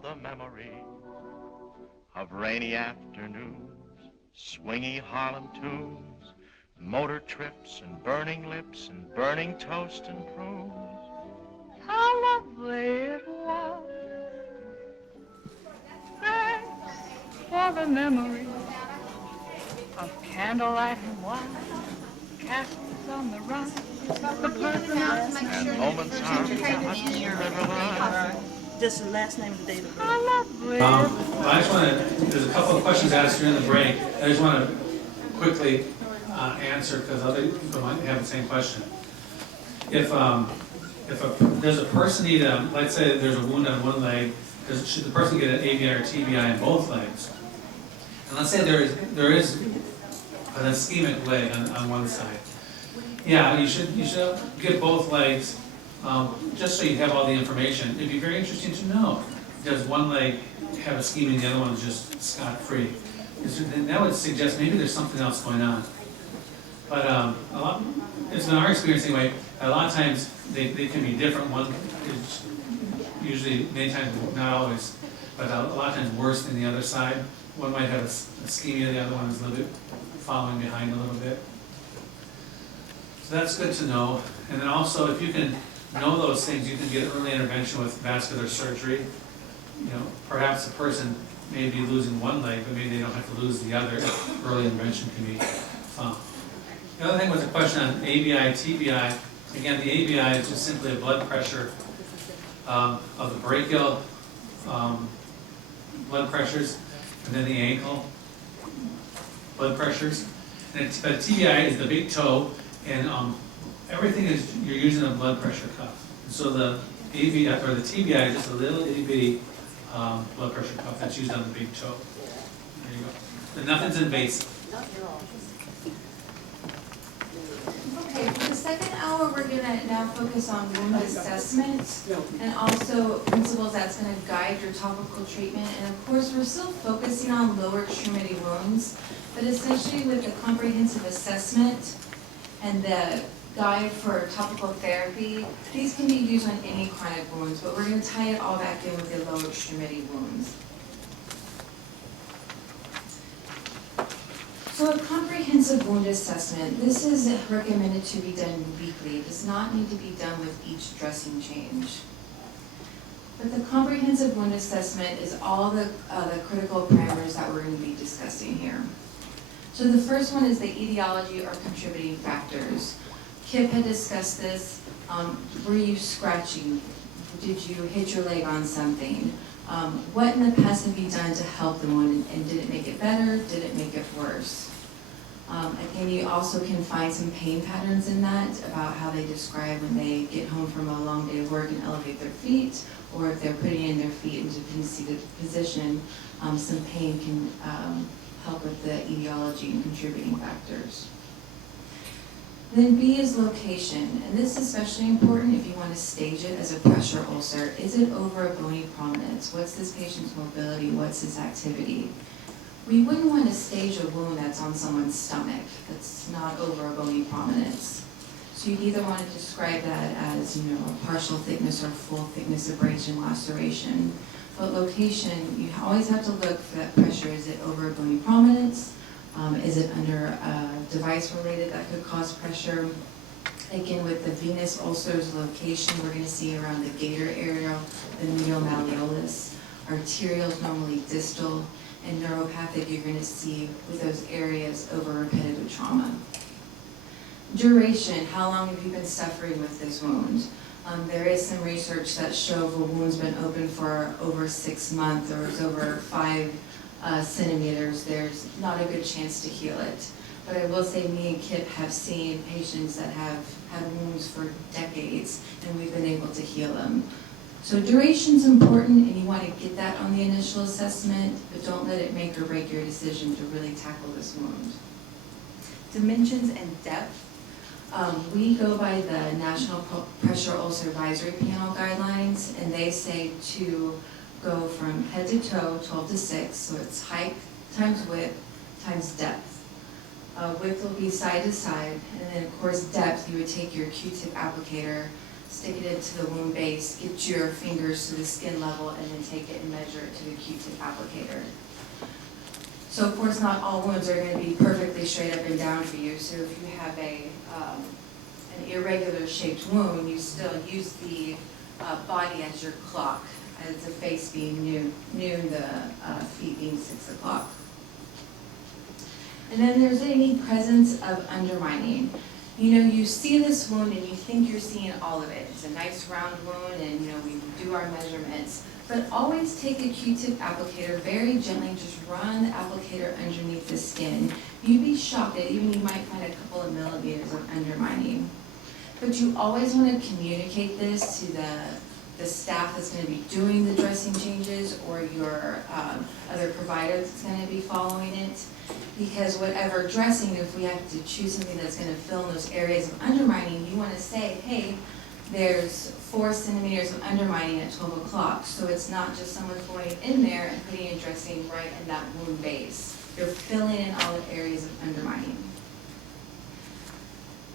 recall the memory of rainy afternoons, swingy Harlem tunes, motor trips and burning lips and burning toast and prunes. How lovely it was. Thanks for the memory of candlelight and wine, castles on the run, the perfume and moments on the Hudson River line. Just the last name of the day of the birth. I just want to, there's a couple of questions asked during the break. I just want to quickly answer because other people might have the same question. If does a person need let's say there's a wound on one leg, should the person get an ABI or TBI in both legs? And let's say there is an ischemic leg on one side. Yeah, you should get both legs just so you have all the information. It'd be very interesting to know, does one leg have ischemia and the other one is just scot-free? That would suggest maybe there's something else going on. But it's been our experience anyway, a lot of times they can be different. One is usually, many times, not always, but a lot of times worse than the other side. One might have ischemia, the other one is a little bit following behind a little bit. So that's good to know. And then also, if you can know those things, you can get early intervention with vascular surgery. You know, perhaps a person may be losing one leg, but maybe they don't have to lose the other. Early intervention can be found. The other thing was a question on ABI, TBI. Again, the ABI is just simply a blood pressure of the brachial blood pressures, and then the ankle blood pressures. But TBI is the big toe, and everything is, you're using a blood pressure cuff. And so the ABI, or the TBI is just a little itty bitty blood pressure cuff that's used on the big toe. There you go. But nothing's invasive. Okay, for the second hour, we're going to now focus on wound assessment and also principles that's going to guide your topical treatment. And of course, we're still focusing on lower extremity wounds, but essentially with the comprehensive assessment and the guide for topical therapy, these can be used on any chronic wounds, but we're going to tie it all back in with the lower extremity wounds. So a comprehensive wound assessment, this is recommended to be done weekly. It does not need to be done with each dressing change. But the comprehensive wound assessment is all the critical parameters that we're going to be discussing here. So the first one is the etiology or contributing factors. Kip had discussed this. Were you scratching? Did you hit your leg on something? What in the past have you done to help the wound, and did it make it better? Did it make it worse? Again, you also can find some pain patterns in that about how they describe when they get home from a long day of work and elevate their feet, or if they're putting in their feet into a seated position, some pain can help with the etiology and contributing factors. Then B is location, and this is especially important if you want to stage it as a pressure ulcer. Is it over a bony prominence? What's this patient's mobility? What's his activity? We wouldn't want to stage a wound that's on someone's stomach that's not over a bony prominence. So you'd either want to describe that as, you know, a partial thickness or full thickness abrasion laceration. But location, you always have to look for that pressure. Is it over a bony prominence? Is it under a device related that could cause pressure? Again, with the venous ulcers location, we're going to see around the gaiter area, the medial malleolus. Arterial is normally distal, and neuropathic you're going to see with those areas over repetitive trauma. Duration, how long have you been suffering with this wound? There is some research that shows a wound's been open for over 6 months or is over 5 centimeters, there's not a good chance to heal it. But I will say me and Kip have seen patients that have had wounds for decades, and we've been able to heal them. So duration's important, and you want to get that on the initial assessment, but don't let it make or break your decision to really tackle this wound. Dimensions and depth. We go by the National Pressure Ulcer Advisory Panel guidelines, and they say to go from head to toe, 12 to 6, so it's height times width times depth. Width will be side to side, and then of course depth, you would take your Q-tip applicator stick it into the wound base, get your fingers to the skin level, and then take it and measure it to the Q-tip applicator. So of course, not all wounds are going to be perfectly straight up and down for you. So if you have an irregular shaped wound, you still use the body as your clock, as the face being noon, the feet being 6 o'clock. And then there's any presence of undermining. You know, you see this wound and you think you're seeing all of it. It's a nice round wound, and you know, we do our measurements. But always take a Q-tip applicator very gently, just run the applicator underneath the skin. You'd be shocked that even you might find a couple of millimeters of undermining. But you always want to communicate this to the staff that's going to be doing the dressing changes, or your other provider that's going to be following it. Because whatever dressing, if we have to choose something that's going to fill in those areas of undermining, you want to say, hey, there's 4 centimeters of undermining at 12 o'clock. So it's not just someone going in there and putting a dressing right in that wound base. You're filling in all the areas of undermining.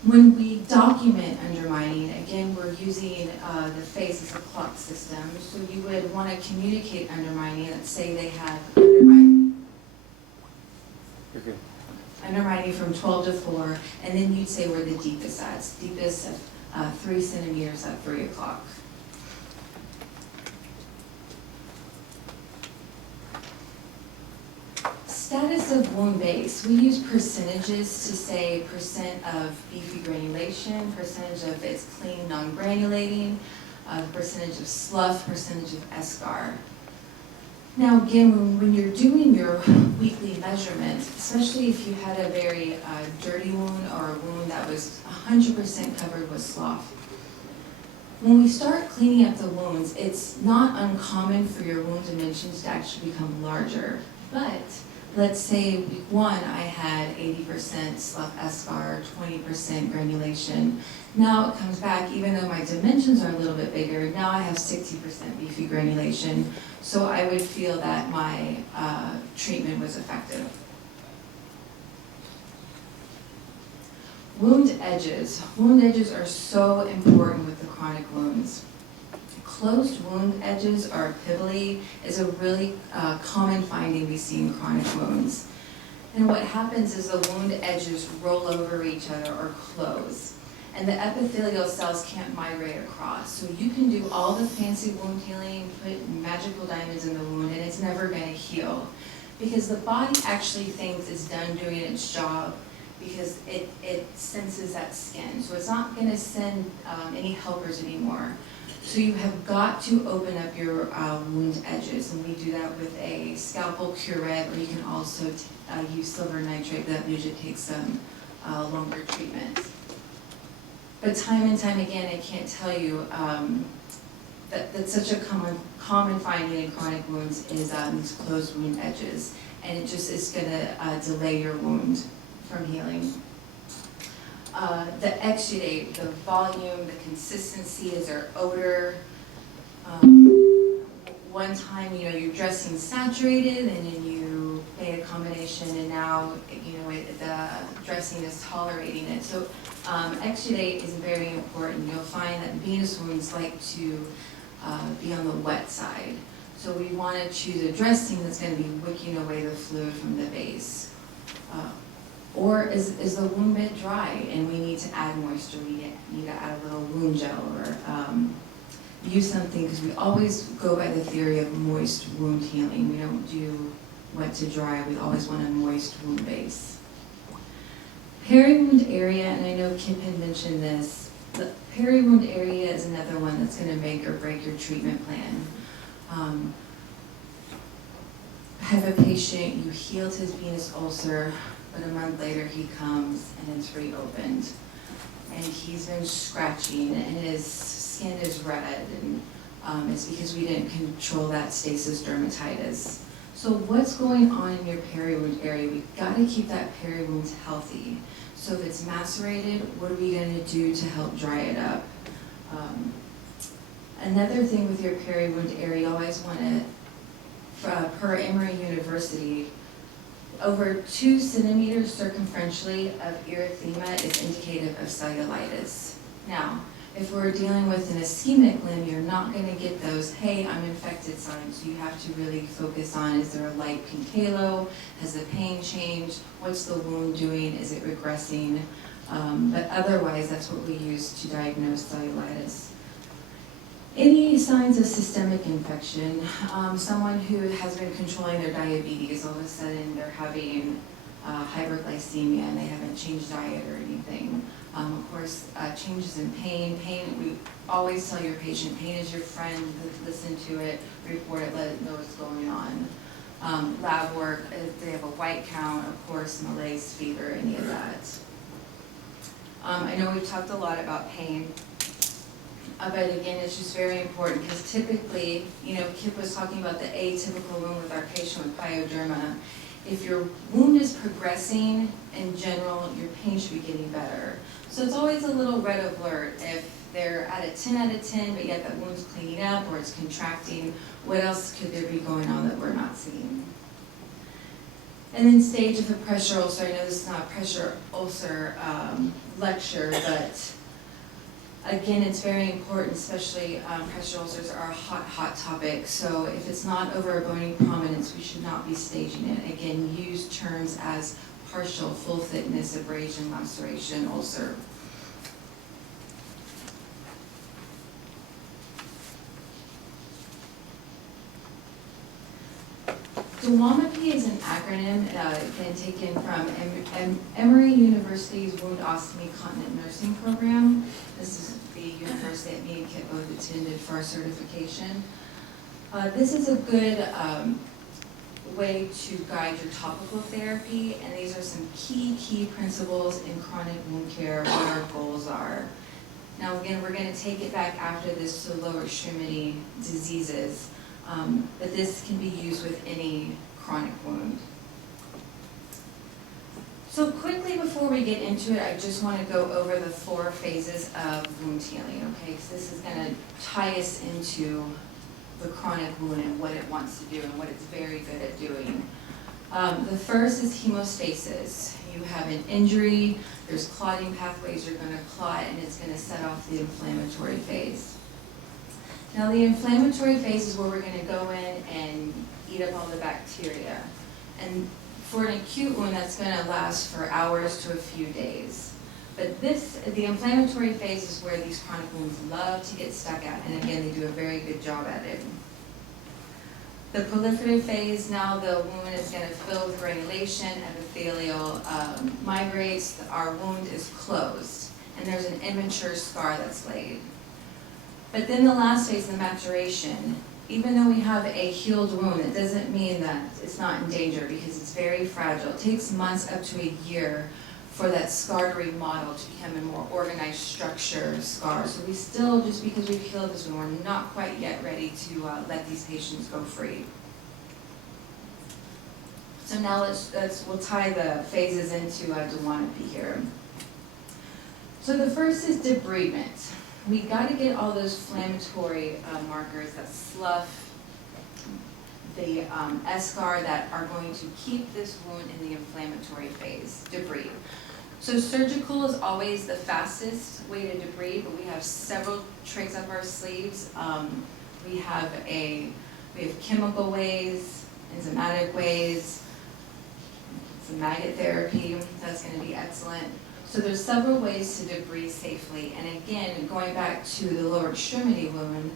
When we document undermining, again, we're using the face as a clock system. So you would want to communicate undermining. Let's say they have undermining from 12 to 4, and then you'd say where the deepest at. It's deepest at 3 centimeters at 3 o'clock. Status of wound base. We use percentages to say percent of beefy granulation, percentage of it's clean, non-granulating, percentage of slough, percentage of eschar. Now again, when you're doing your weekly measurement, especially if you had a very dirty wound or a wound that was 100% covered with slough, when we start cleaning up the wounds, it's not uncommon for your wound dimensions to actually become larger. But let's say week 1 I had 80% slough eschar, 20% granulation. Now it comes back, even though my dimensions are a little bit bigger, now I have 60% beefy granulation. So I would feel that my treatment was effective. Wound edges. Wound edges are so important with the chronic wounds. Closed wound edges or pibbly is a really common finding we see in chronic wounds. And what happens is the wound edges roll over each other or close. And the epithelial cells can't migrate across. So you can do all the fancy wound healing, put magical diamonds in the wound, and it's never going to heal. Because the body actually thinks it's done doing its job because it senses that skin. So it's not going to send any helpers anymore. So you have got to open up your wound edges, and we do that with a scalpel curette, or you can also use silver nitrate. That usually takes some longer treatment. But time and time again, I can't tell you that's such a common finding in chronic wounds is these closed wound edges, and it just is going to delay your wound from healing. The exudate, the volume, the consistency, is there odor? One time, you know, your dressing saturated, and then you made a combination, and now, you know, the dressing is tolerating it. So exudate is very important. You'll find that venous wounds like to be on the wet side. So we want to choose a dressing that's going to be wicking away the fluid from the base. Or is the wound bed dry and we need to add moisture? We need to add a little wound gel, or use something, because we always go by the theory of moist wound healing. We don't do wet to dry. We always want a moist wound base. Peri-wound area, and I know Kippen mentioned this, the peri-wound area is another one that's going to make or break your treatment plan. I have a patient, you healed his venous ulcer, but a month later he comes and it's reopened. And he's been scratching and his skin is red, and it's because we didn't control that stasis dermatitis. So what's going on in your peri-wound area? We've got to keep that peri-wound healthy. So if it's macerated, what are we going to do to help dry it up? Another thing with your peri-wound area, you always want to, per Emory University, over 2 centimeters circumferentially of erythema is indicative of cellulitis. Now, If we're dealing with an ischemic limb, you're not going to get those, hey, I'm infected signs. So you have to really focus on, is there a light pink halo? Has the pain changed? What's the wound doing? Is it regressing? But otherwise, that's what we use to diagnose cellulitis. Any signs of systemic infection, someone who has been controlling their diabetes, all of a sudden they're having hyperglycemia and they haven't changed diet or anything. Of course, changes in pain. Pain, we always tell your patient, pain is your friend. Listen to it, report it, let it know what's going on. Lab work, if they have a white count, of course, malaise, fever, any of that. I know we've talked a lot about pain, but again, it's just very important because typically, you know, Kip was talking about the atypical wound with our patient with pyoderma. If your wound is progressing, in general, your pain should be getting better. So it's always a little red alert if they're at a 10 out of 10, but yet that wound's cleaning up or it's contracting. What else could there be going on that we're not seeing? And then stage of the pressure ulcer. I know this is not a pressure ulcer lecture, but again, it's very important, especially pressure ulcers are a hot topic. So if it's not over a bony prominence, we should not be staging it. Again, use terms as partial, full thickness, abrasion, laceration, ulcer. CWON is an acronym, again taken from Emory University's Wound Ostomy Continent Nursing Program. This is the university that me and Kit both attended for our certification. This is a good way to guide your topical therapy, and these are some key principles in chronic wound care, what our goals are. Now again, we're going to take it back after this to lower extremity diseases. But this can be used with any chronic wound. So quickly before we get into it, I just want to go over the 4 phases of wound healing, okay? Because this is going to tie us into the chronic wound and what it wants to do and what it's very good at doing. The first is hemostasis. You have an injury, there's clotting pathways, you're going to clot, and it's going to set off the inflammatory phase. Now the inflammatory phase is where we're going to go in and eat up all the bacteria. And for an acute wound, that's going to last for hours to a few days. But the inflammatory phase is where these chronic wounds love to get stuck at, and again, they do a very good job at it. The proliferative phase, now the wound is going to fill with granulation, epithelial migrates, our wound is closed, and there's an immature scar that's laid. But then the last phase, the maturation, even though we have a healed wound, it doesn't mean that it's not in danger because it's very fragile. It takes months up to a year for that scar to remodel to become a more organized structure scar. So we still, just because we've healed this one, we're not quite yet ready to let these patients go free. So now we'll tie the phases into DeWannabe here. So the first is debridement. We got to get all those inflammatory markers, that slough, the eschar that are going to keep this wound in the inflammatory phase, debride. So surgical is always the fastest way to debride, but we have several tricks up our sleeves. We have chemical ways, enzymatic ways, some maggot therapy, that's going to be excellent. So there's several ways to debride safely. And again, going back to the lower extremity wound,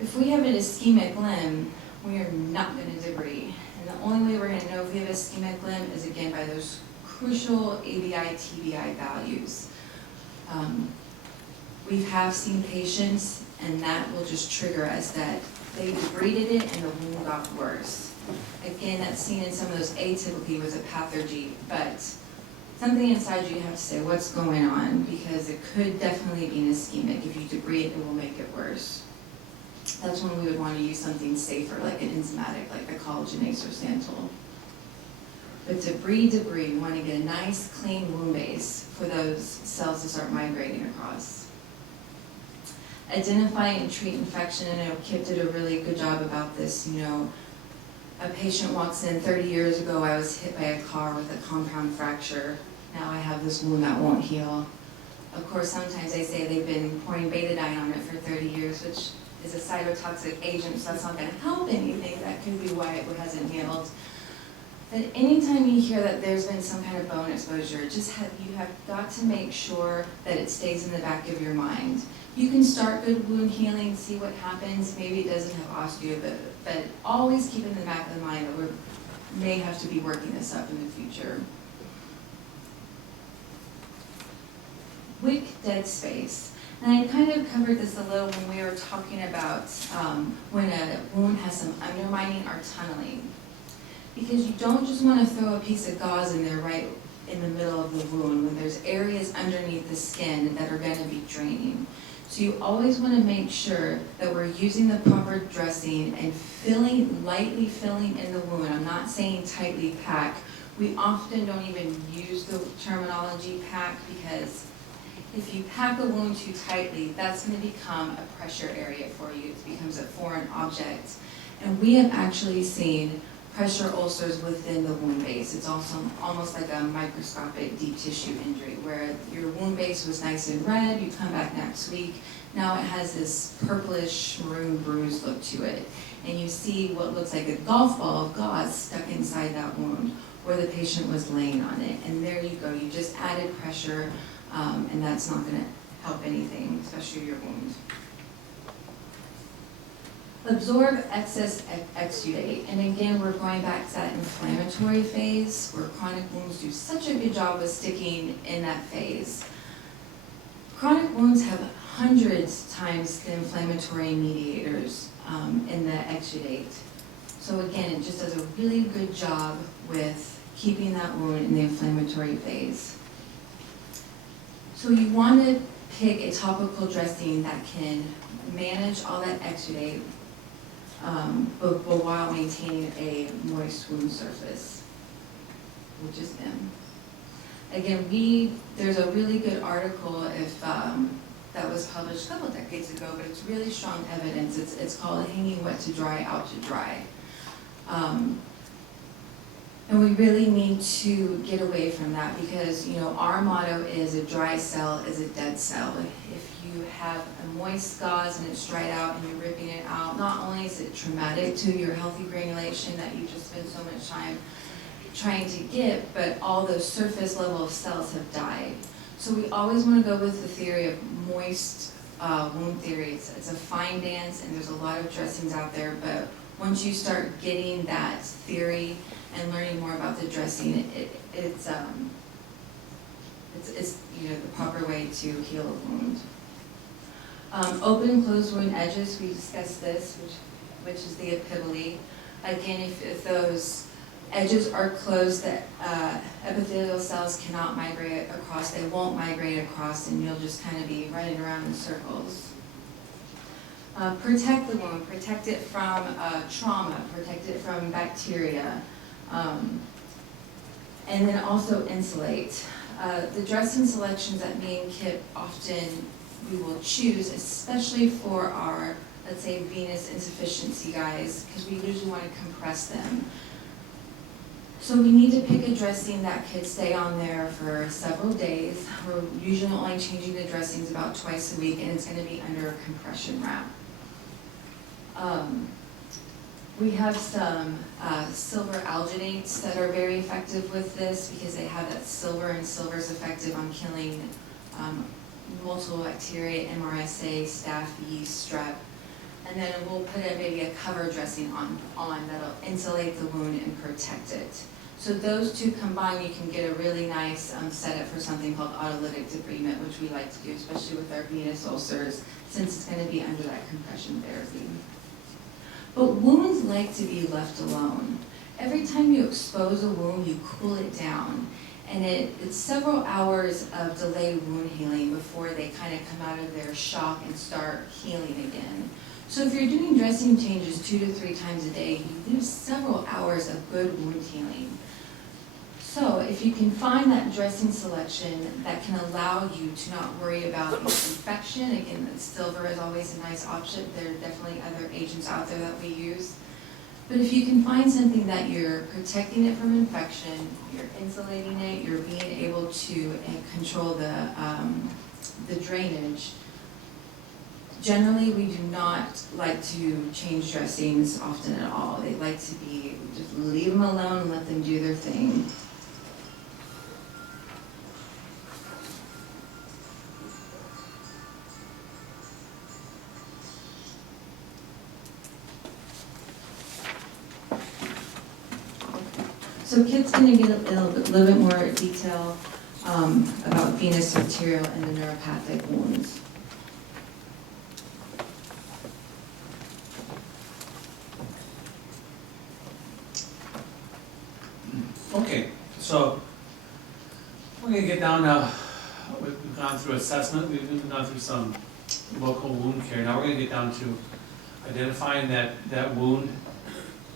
if we have an ischemic limb, we are not going to debride. And the only way we're going to know if we have an ischemic limb is again by those crucial ABI, TBI values. We have seen patients, and that will just trigger us that they debrided it and the wound got worse. Again, that's seen in some of those atypically with a pathergy, but something inside you have to say what's going on, because it could definitely be an ischemic. If you debride it, it will make it worse. That's when we would want to use something safer, like an enzymatic, like the collagenase or Santal. But debride, we want to get a nice, clean wound base for those cells to start migrating across. Identify and treat infection. I know Kip did a really good job about this. You know, a patient walks in, 30 years ago I was hit by a car with a compound fracture. Now I have this wound that won't heal. Of course, sometimes they say they've been pouring betadine on it for 30 years, which is a cytotoxic agent, so that's not going to help anything. That could be why it hasn't healed. But anytime you hear that there's been some kind of bone exposure, you have got to make sure that it stays in the back of your mind. You can start good wound healing, see what happens. Maybe it doesn't have osteo, but always keep in the back of the mind that we may have to be working this up in the future. Weak dead space. And I kind of covered this a little when we were talking about when a wound has some undermining or tunneling. Because you don't just want to throw a piece of gauze in there right in the middle of the wound when there's areas underneath the skin that are going to be draining. So you always want to make sure that we're using the proper dressing and lightly filling in the wound. I'm not saying tightly pack. We often don't even use the terminology pack because if you pack a wound too tightly, that's going to become a pressure area for you. It becomes a foreign object. And we have actually seen pressure ulcers within the wound base. It's also almost like a microscopic deep tissue injury where your wound base was nice and red, you come back next week, now it has this purplish maroon bruise look to it. And you see what looks like a golf ball of gauze stuck inside that wound where the patient was laying on it. And there you go, you just added pressure and that's not gonna help anything, especially your wound. Absorb excess exudate. And again, we're going back to that inflammatory phase where chronic wounds do such a good job of sticking in that phase. Chronic wounds have hundreds times the inflammatory mediators in the exudate. So again, it just does a really good job with keeping that wound in the inflammatory phase. So you want to pick a topical dressing that can manage all that exudate but while maintaining a moist wound surface, which is them. Again, there's a really good article that was published a couple of decades ago, but it's really strong evidence. It's called Hanging Wet to Dry, Out to Dry. And we really need to get away from that because, you know, our motto is a dry cell is a dead cell. If you have a moist gauze and it's dried out and you're ripping it out, not only is it traumatic to your healthy granulation that you just spent so much time trying to get, but all those surface level of cells have died. So we always want to go with the theory of moist wound theory. It's a fine dance and there's a lot of dressings out there, but once you start getting that theory and learning more about the dressing, it's you know, the proper way to heal a wound. Open and closed wound edges, we discussed this, which is the epibole. Again, if those edges are closed, the epithelial cells cannot migrate across, they won't migrate across, and you'll just kind of be running around in circles. Protect the wound, protect it from trauma, protect it from bacteria, and then also insulate. The dressing selections that me and Kip often we will choose, especially for our, let's say, venous insufficiency guys, because we usually want to compress them. So we need to pick a dressing that could stay on there for several days. We're usually only changing the dressings about twice a week, and it's going to be under a compression wrap. We have some silver alginates that are very effective with this because they have that silver, and silver is effective on killing multiple bacteria, MRSA, staph, yeast, strep. And then we'll put maybe a cover dressing on that'll insulate the wound and protect it. So those two combined, you can get a really nice setup for something called autolytic debridement, which we like to do, especially with our venous ulcers, since it's going to be under that compression therapy. But wounds like to be left alone. Every time you expose a wound, you cool it down. And it's several hours of delayed wound healing before they kind of come out of their shock and start healing again. So if you're doing dressing changes 2 to 3 times a day, you lose several hours of good wound healing. So if you can find that dressing selection that can allow you to not worry about infection, again, the silver is always a nice option. There are definitely other agents out there that we use. But if you can find something that you're protecting it from infection, you're insulating it, you're being able to control the the drainage. Generally, we do not like to change dressings often at all. They like to be, just leave them alone and let them do their thing. So Kit's going to get a little bit more detail about venous, arterial, and the neuropathic wounds. Okay, so we're going to get down to, we've gone through assessment, we've gone through some local wound care. Now we're going to get down to identifying that wound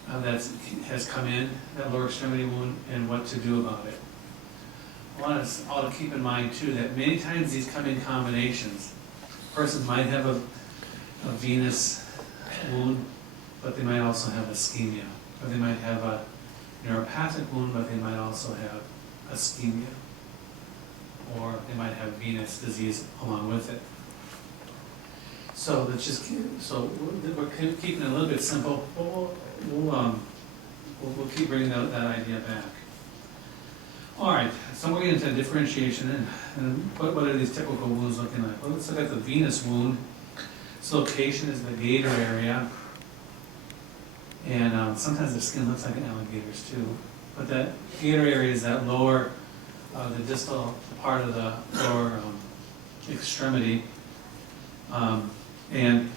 that has come in, that lower extremity wound, and what to do about it. I want us all to keep in mind too that many times these come in combinations. Persons might have a venous wound, but they might also have ischemia, or they might have a neuropathic wound, but they might also have ischemia, or they might have venous disease along with it. So that's just, so we're keeping it a little bit simple. We'll keep bringing that idea back. All right, so we're getting into differentiation, and what are these typical wounds looking like? Well, let's look at the venous wound. Its location is the gator area, and sometimes the skin looks like an alligator's too. But that gator area is that lower, the distal part of the lower extremity. And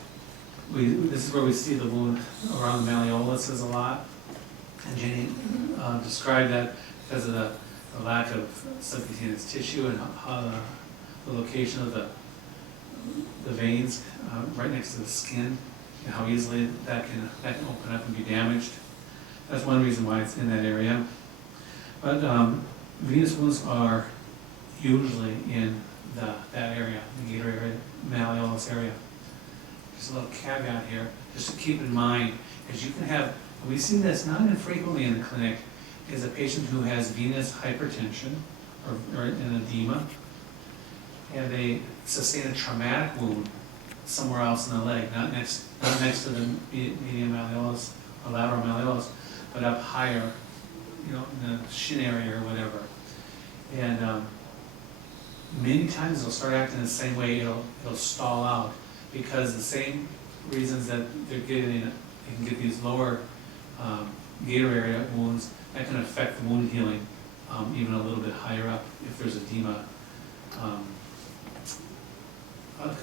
this is where we see the wound around the malleoluses a lot. And Jenny described that because of the lack of subcutaneous tissue and how the location of the veins right next to the skin, and how easily that can open up and be damaged. That's one reason why it's in that area. But venous wounds are usually in that area, the gator area, malleolus area. Just a little caveat here, just to keep in mind, because you can have, we see this not infrequently in the clinic, is a patient who has venous hypertension or an edema, and they sustain a traumatic wound somewhere else in the leg, not next to the median malleolus or lateral malleolus, but up higher, in the shin area or whatever. And many times it'll start acting the same way, it'll stall out, because the same reasons that they're getting, they can get these lower gator area wounds, that can affect the wound healing even a little bit higher up if there's edema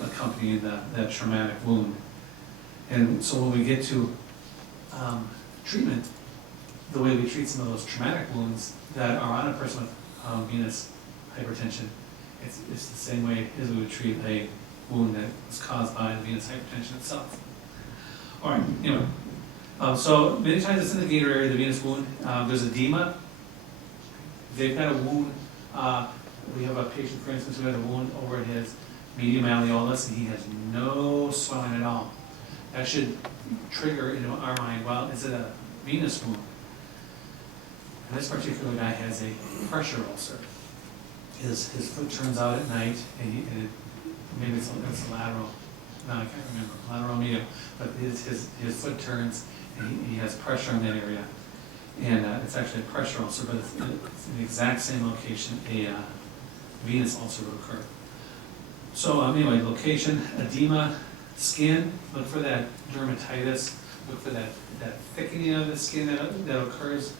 accompanying that traumatic wound. And so when we get to treatment, the way we treat some of those traumatic wounds that are on a person with venous hypertension, it's the same way as we would treat a wound that was caused by the venous hypertension itself. All right, anyway. So many times it's in the gator area, the venous wound. There's edema. They've got a wound. We have a patient, for instance, who had a wound over his median malleolus, and he has no swelling at all. That should trigger into our mind, well, is it a venous wound? And this particular guy has a pressure ulcer. His foot turns out at night, and maybe it's a lateral, no, I can't remember, lateral medial, but his foot turns, and he has pressure in that area. And it's actually a pressure ulcer, but it's in the exact same location a venous ulcer would occur. So anyway, location, edema, skin, look for that dermatitis, look for that thickening of the skin that occurs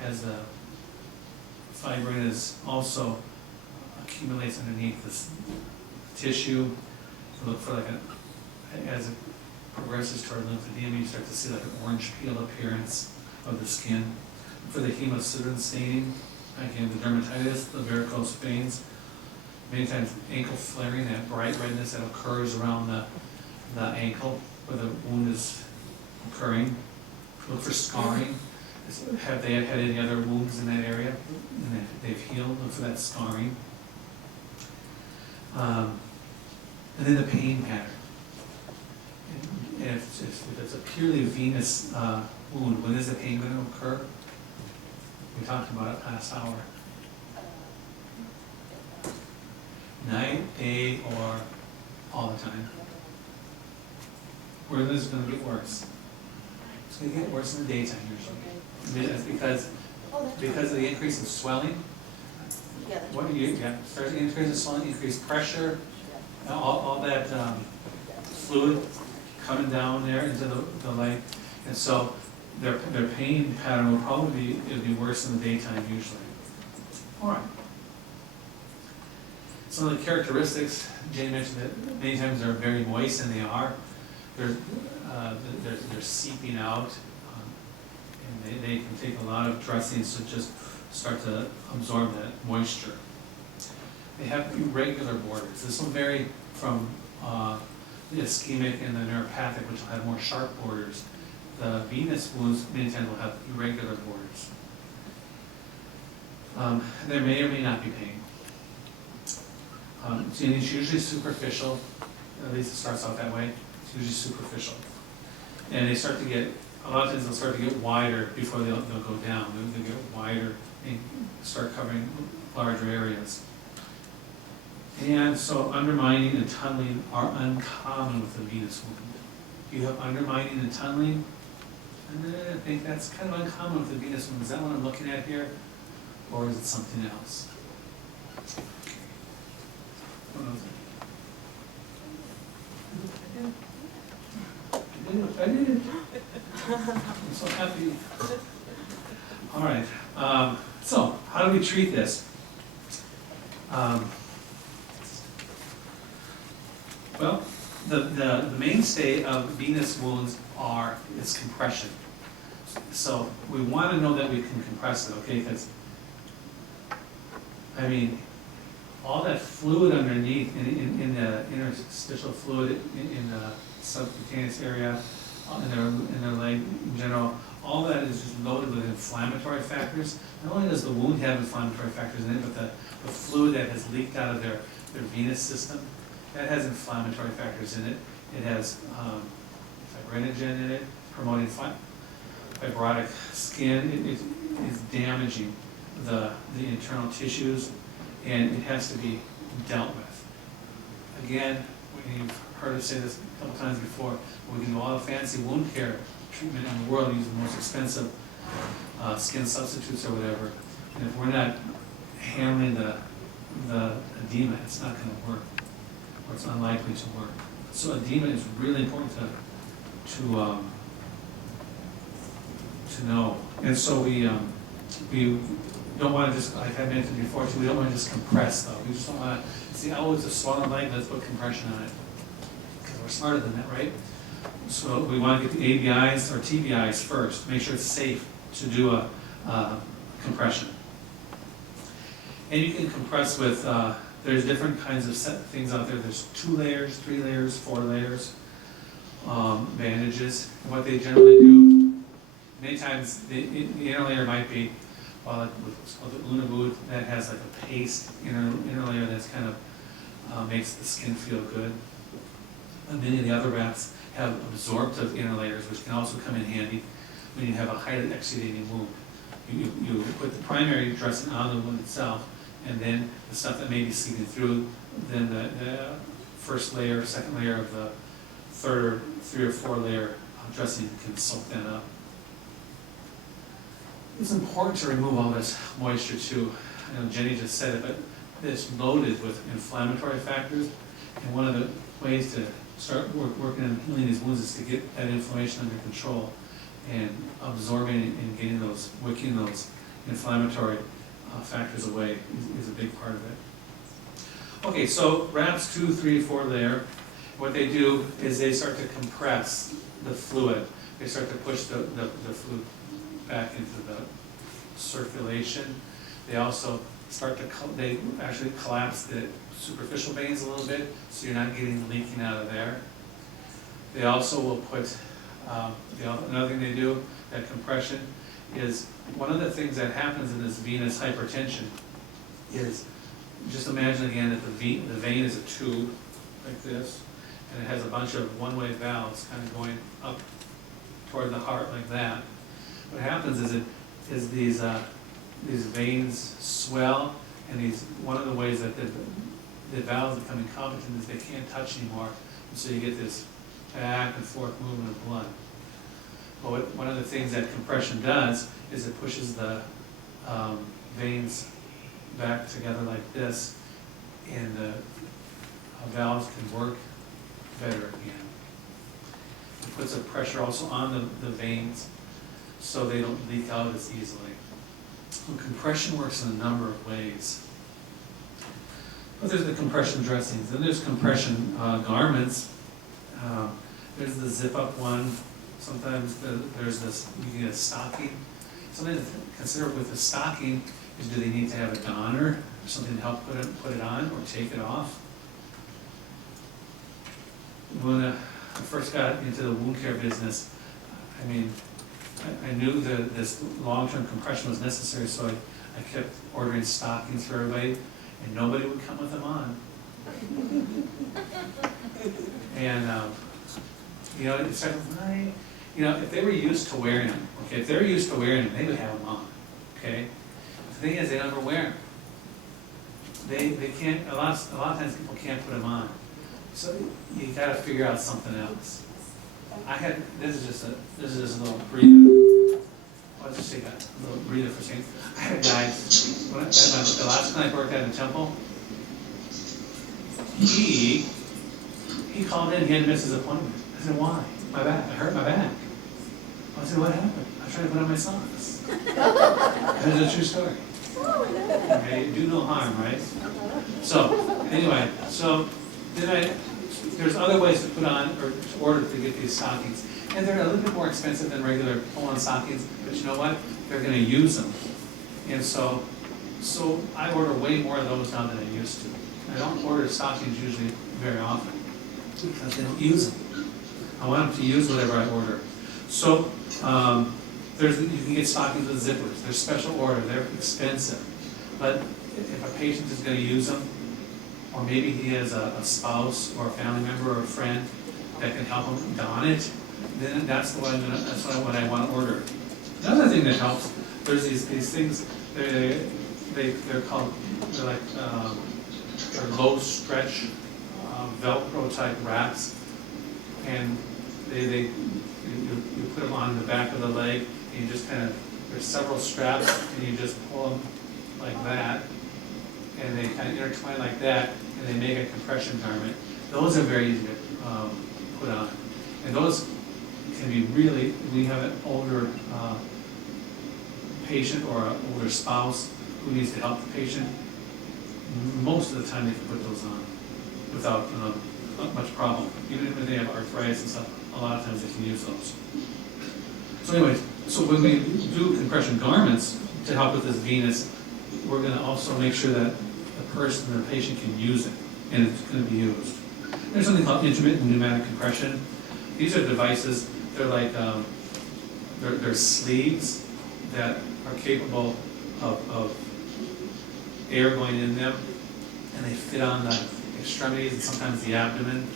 as the fibrin is also accumulates underneath this tissue. Look for as it progresses toward lymphedema, you start to see like an orange peel appearance of the skin. Look for the hemosiderin staining, again the dermatitis, the varicose veins. Many times ankle flaring, that bright redness that occurs around the ankle where the wound is occurring. Look for scarring. Have they had any other wounds in that area and they've healed? Look for that scarring. And then the pain pattern. And if it's a purely venous wound, when is the pain going to occur? We talked about it last hour. Night, day, or all the time? Where is it going to get worse? It's going to get worse in the daytime usually. That's because of the increase in swelling. Yeah, What do you, yeah, starts to increase in swelling, increased pressure, all that fluid coming down there into the leg. And so their pain pattern will probably be worse in the daytime usually. All right. Some of the characteristics, Jay mentioned that many times they're very moist, and they are. They're seeping out, and they can take a lot of dressings to just start to absorb that moisture. They have irregular borders. This will vary from the ischemic and the neuropathic, which will have more sharp borders. The venous wounds many times will have irregular borders. There may or may not be pain. And it's usually superficial, at least it starts out that way. It's usually superficial. And they start to get, a lot of times they'll start to get wider before they'll go down. They'll get wider and start covering larger areas. And so undermining and tunneling are uncommon with the venous wound. You have undermining and tunneling, and I think that's kind of uncommon with the venous wound. Is that what I'm looking at here? Or is it something else? I did. I'm so happy. All right. So, how do we treat this? Well, the mainstay of venous wounds is compression. So we want to know that we can compress it, okay? Because I mean, all that fluid underneath in the interstitial fluid in the subcutaneous area, in their leg in general, all that is just loaded with inflammatory factors. Not only does the wound have inflammatory factors in it, but the fluid that has leaked out of their venous system, that has inflammatory factors in it. It has fibrinogen in it, promoting fibrotic skin. It is damaging the internal tissues, and it has to be dealt with. Again, you've heard us say this a couple times before, we can do all the fancy wound care treatment in the world, use the most expensive skin substitutes or whatever, and if we're not handling the edema, it's not going to work, or it's unlikely to work. So edema is really important to know. And so we don't want to just, like I mentioned before, we don't want to just compress though. We just don't want to see, oh, it's a swollen leg, let's put compression on it. Because we're smarter than that, right? So we want to get the ABIs or TBIs first, make sure it's safe to do a compression. And you can compress with, there's different kinds of things out there. There's 2 layers, 3 layers, 4 layers, bandages. What they generally do, many times the inner layer might be, well, what's called the Unabud, that has like a paste inner layer that's kind of makes the skin feel good. And many of the other wraps have absorptive inner layers, which can also come in handy when you have a highly exudating wound. You put the primary dressing on the wound itself, and then the stuff that may be seeping through, then the first layer, second layer of the third or 3 or 4 layer dressing can soak that up. It's important to remove all this moisture too. I know Jenny just said it, but it's loaded with inflammatory factors, and one of the ways to start working on healing these wounds is to get that inflammation under control and absorbing and getting those, wicking those inflammatory factors away is a big part of it. Okay, so wraps 2, 3, 4 layer. What they do is they start to compress the fluid. They start to push the fluid back into the circulation. They also they actually collapse the superficial veins a little bit, so you're not getting leaking out of there. They also will put, another thing they do, that compression, is one of the things that happens in this venous hypertension is, just imagine again that the vein is a tube like this, and it has a bunch of one-way valves kind of going up toward the heart like that. What happens is these veins swell, and one of the ways that the valves become incompetent as they can't touch anymore, and so you get this back and forth movement of blood. But one of the things that compression does is it pushes the veins back together like this, and the valves can work better again. It puts a pressure also on the veins so they don't leak out as easily. Well, compression works in a number of ways. But there's the compression dressings, then there's compression garments. There's the zip-up one. Sometimes there's this, you can get a stocking. Something to consider with the stocking is, do they need to have a donor or something to help put it on or take it off? When I first got into the wound care business, I mean, I knew that this long-term compression was necessary, so I kept ordering stockings for everybody, and nobody would come with them on. And you know, it's sort of, you know, if they were used to wearing them, okay, if they were used to wearing them, they would have them on, okay? The thing is, they never wear them. They can't, a lot of times people can't put them on. So you gotta figure out something else. This is just a little breather. I'll just take a little breather for a second. I had a guy, the last clinic I worked at in Temple, he called in, he had to miss his appointment. I said, why? My back, I hurt my back. I said, what happened? I was trying to put on my socks. That's a true story. Okay, do no harm, right? So, anyway, there's other ways to put on, or to order to get these stockings. And they're a little bit more expensive than regular pull-on stockings, but you know what? They're gonna use them. And so I order way more of those now than I used to. I don't order stockings usually very often, because they don't use them. I want them to use whatever I order. So, you can get stockings with zippers. They're special order, they're expensive. But if a patient is gonna use them, or maybe he has a spouse or a family member or a friend that can help him don it, then that's what I want to order. Another thing that helps, there's these things. They're called, they're like they're low stretch Velcro type wraps, and you put them on the back of the leg, and you just kind of, there's several straps, and you just pull them like that, and they kind of intertwine like that, and they make a compression garment. Those are very easy to put on. And those can be really, we have an older patient or an older spouse who needs to help the patient, most of the time they can put those on without not much problem. Even if they have arthritis and stuff, a lot of times they can use those. So anyways, so when we do compression garments to help with this venous, we're going to also make sure that the patient can use it, and it's going to be used. There's something called intermittent pneumatic compression. These are devices, they're like, they're sleeves that are capable of air going in them, and they fit on the extremities and sometimes the abdomen,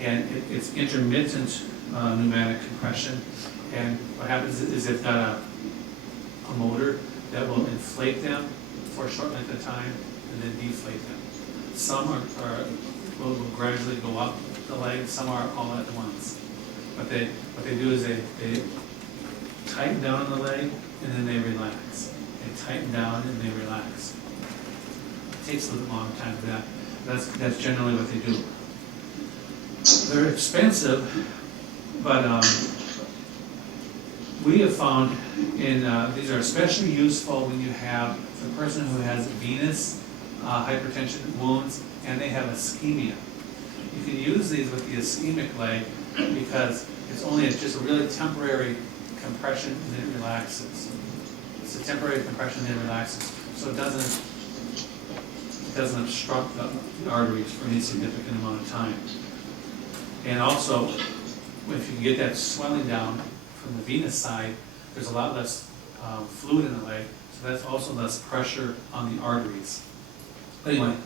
and it's intermittent pneumatic compression. And what happens is they've got a motor that will inflate them for a short length of time and then deflate them. Some will gradually go up the leg, some are all at once. What they do is they tighten down on the leg and then they relax. They tighten down and they relax. It takes a little long time for that. That's generally what they do. They're expensive, but we have found these are especially useful when you have the person who has venous hypertension wounds and they have ischemia. You can use these with the ischemic leg because it's only just a really temporary compression and then it relaxes. It's a temporary compression and then it relaxes, so it doesn't obstruct the arteries for any significant amount of time. And also, if you can get that swelling down from the venous side, there's a lot less fluid in the leg, so that's also less pressure on the arteries. But anyway,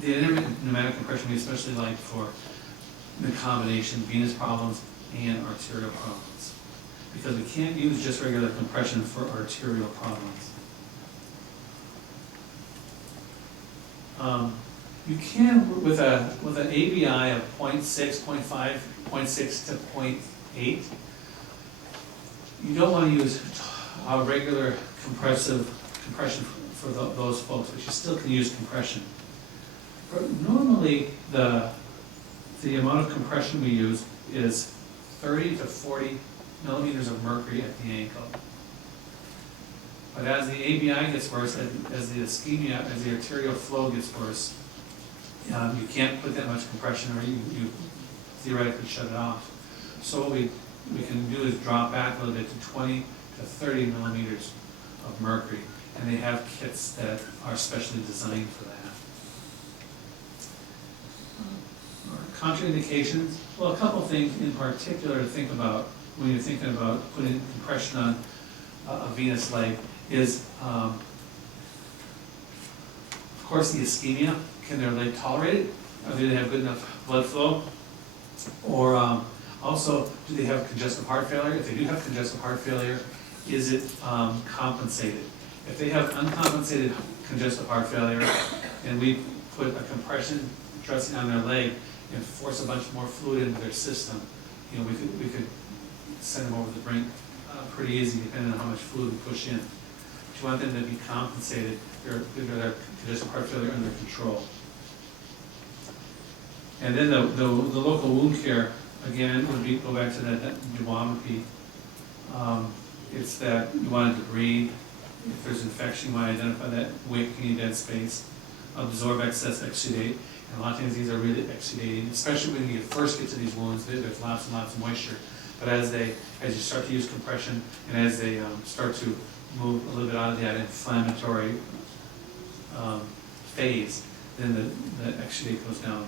the intermittent pneumatic compression we especially like for the combination venous problems and arterial problems, because we can't use just regular compression for arterial problems. You can, with an ABI of 0.6, 0.5, 0.6 to 0.8, you don't want to use a regular compression for those folks, but you still can use compression. Normally, the amount of compression we use is 30 to 40 millimeters of mercury at the ankle. But as the ABI gets worse, as the ischemia, as the arterial flow gets worse, you can't put that much compression, or you theoretically shut it off. So what we can do is drop back a little bit to 20 to 30 millimeters of mercury, and they have kits that are specially designed for that. Contraindications, well, a couple things in particular to think about when you're thinking about putting compression on a venous leg is, of course, the ischemia. Can their leg tolerate it? Or do they have good enough blood flow? Or also, do they have congestive heart failure? If they do have congestive heart failure, is it compensated? If they have uncompensated congestive heart failure, and we put a compression dressing on their leg and force a bunch more fluid into their system, you know, we could send them over the brink pretty easy, depending on how much fluid we push in. But you want them to be compensated, their congestive heart failure under control. And then the local wound care, again, would be, go back to that duometry. It's that you want it to breathe. If there's infection, you want to identify that, wake any dead space, absorb excess exudate. And a lot of times these are really exudating, especially when you first get to these wounds. There's lots and lots of moisture. But as you start to use compression, and as they start to move a little bit out of that inflammatory phase, then the exudate goes down.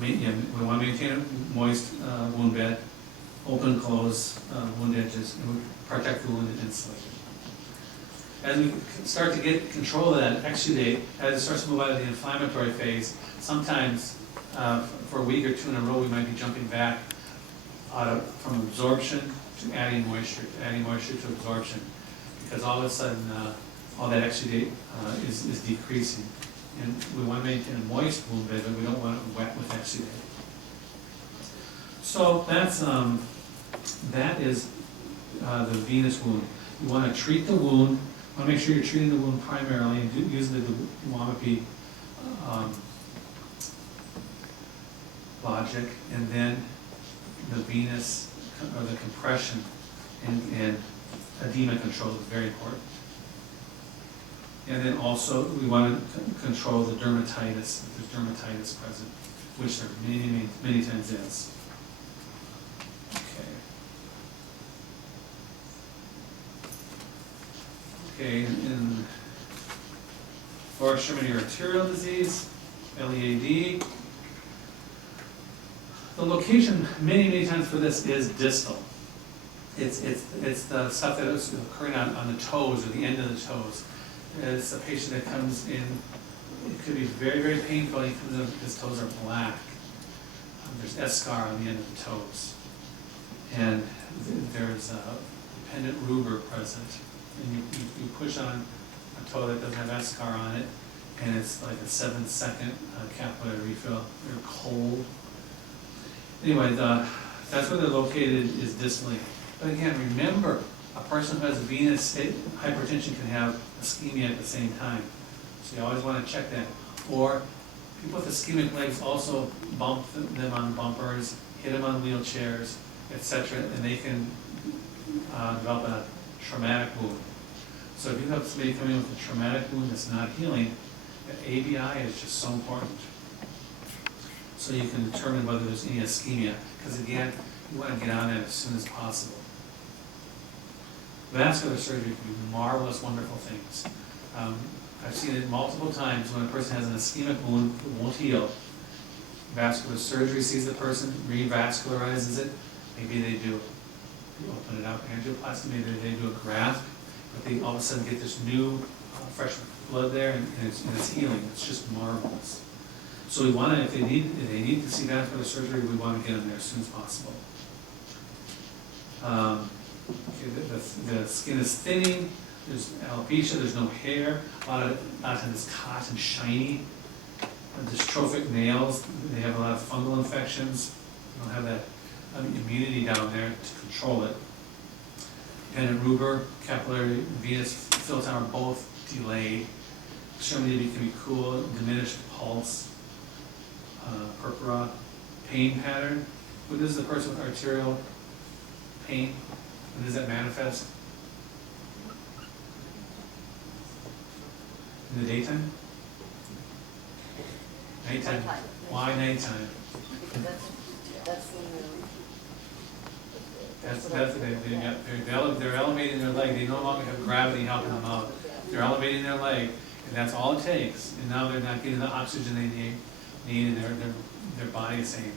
We want to maintain a moist wound bed, open and close wound edges, and we protect the wound and insulate it. As we start to get control of that exudate, as it starts to move out of the inflammatory phase, sometimes for a week or two in a row, we might be jumping back from absorption to adding moisture to absorption, because all of a sudden all that exudate is decreasing. And we want to maintain a moist wound bed, but we don't want it wet with exudate. So that is the venous wound. You want to treat the wound. You want to make sure you're treating the wound primarily and using the duometry logic, and then the venous or the compression and edema control is very important. And then also we want to control the dermatitis, if there's dermatitis present, which there many times is. Okay, in lower extremity arterial disease, LEAD, the location many times for this is distal. It's the stuff that is occurring on the toes or the end of the toes. It's a patient that comes in, it could be very painful. He comes in, his toes are black. There's eschar on the end of the toes. And there's a dependent ruber present. And you push on a toe that doesn't have eschar on it, and it's like a 7-second capillary refill. They're cold. Anyway, that's where they're located, is distally. But again, remember, a person who has venous hypertension can have ischemia at the same time. So you always want to check that. Or people with ischemic legs also bump them on bumpers, hit them on wheelchairs, etc., and they can develop a traumatic wound. So if you have somebody coming in with a traumatic wound that's not healing, the ABI is just so important. So you can determine whether there's any ischemia, because again, you want to get on that as soon as possible. Vascular surgery can be marvelous, wonderful things. I've seen it multiple times when a person has an ischemic wound that won't heal. Vascular surgery sees the person, revascularizes it, maybe they do. You open it up, angioplasty, maybe they do a graft, but they all of a sudden get this new fresh blood there, and it's healing. It's just marvelous. So we want to, if they need to see vascular surgery, we want to get them there as soon as possible. The skin is thinning. There's alopecia. There's no hair. A lot of times it's hot and shiny. dystrophic nails, they have a lot of fungal infections, they don't have that immunity down there to control it. Dependent rubor, capillary venous fill time are both delayed. Extremity can be cool, diminished pulse, purpura, pain pattern. What is the person with arterial pain? When does that manifest? In the daytime? Nighttime. Why nighttime? They're elevating their leg. They no longer have gravity helping them out. They're elevating their leg, and that's all it takes. And now they're not getting the oxygen they need, and their body is saying,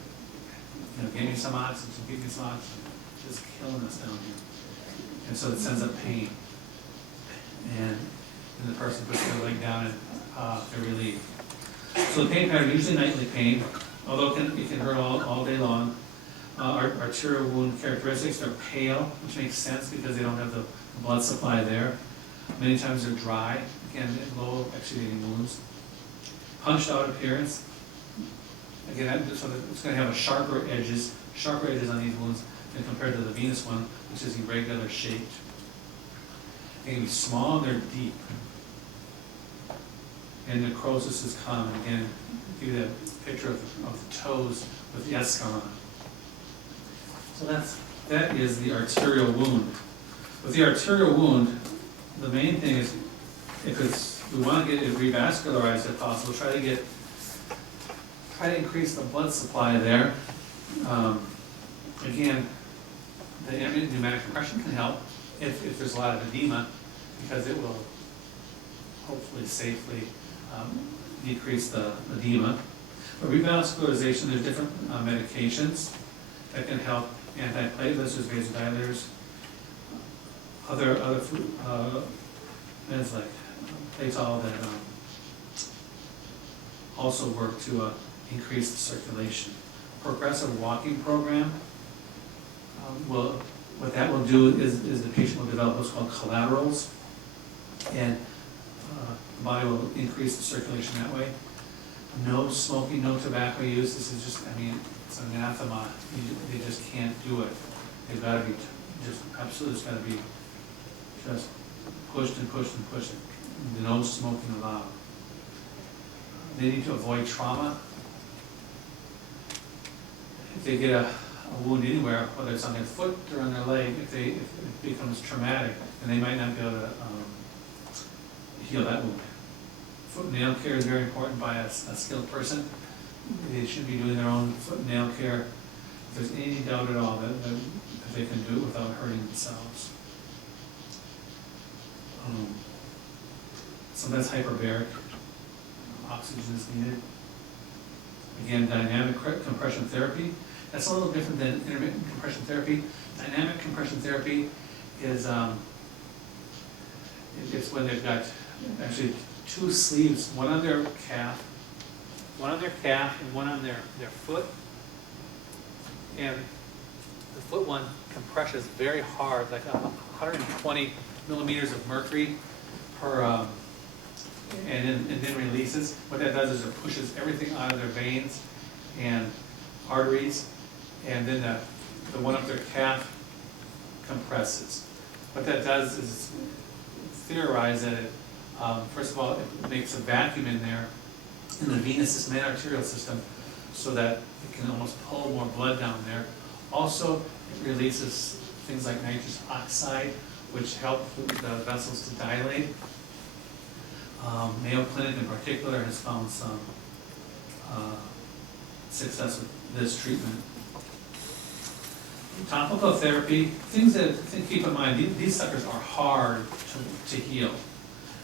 you know, give me some oxygen, give me some oxygen. It's just killing us down here. And so it sends up pain. And the person puts their leg down and they're relieved. So the pain pattern, usually nightly pain, although it can hurt all day long. Arterial wound characteristics, they're pale, which makes sense because they don't have the blood supply there. Many times they're dry, again, low exudating wounds. Punched out appearance, again, so it's going to have sharper edges on these wounds than compared to the venous one, which is irregular shaped. They can be small and they're deep. And necrosis is common. Again, give you that picture of the toes with the eschar on. So that is the arterial wound. With the arterial wound, the main thing is, we want to get it revascularized if possible. Try to increase the blood supply there. Again, the pneumatic compression can help if there's a lot of edema, because it will hopefully safely decrease the edema. For revascularization, there's different medications that can help. Antiplatelets, there's vasodilators, other meds like Platol that also work to increase the circulation. Progressive walking program what that will do is the patient will develop what's called collaterals, and the body will increase the circulation that way. No smoking, no tobacco use. This is just, it's anathema. They just can't do it. They've got to be just absolutely. It's got to be just pushed and pushed and pushed. No smoking allowed. They need to avoid trauma. If they get a wound anywhere, whether it's on their foot or on their leg, if it becomes traumatic, then they might not be able to heal that wound. Foot and nail care is very important by a skilled person. They should be doing their own foot and nail care. If there's any doubt at all that they can do it without hurting themselves. Sometimes hyperbaric oxygen is needed. Again, dynamic compression therapy. That's a little different than intermittent compression therapy. Dynamic compression therapy is it's when they've got actually two sleeves, one on their calf and one on their foot. And the foot one compresses very hard, like 120 millimeters of mercury per, and then releases. What that does is it pushes everything out of their veins and arteries, and then the one up their calf compresses. What that does is theorize that it, first of all, it makes a vacuum in there in the venous system and arterial system, so that it can almost pull more blood down there. Also, it releases things like nitrous oxide, which help the vessels to dilate. Mayo Clinic in particular has found some success with this treatment. Topical therapy, things that keep in mind, these suckers are hard to heal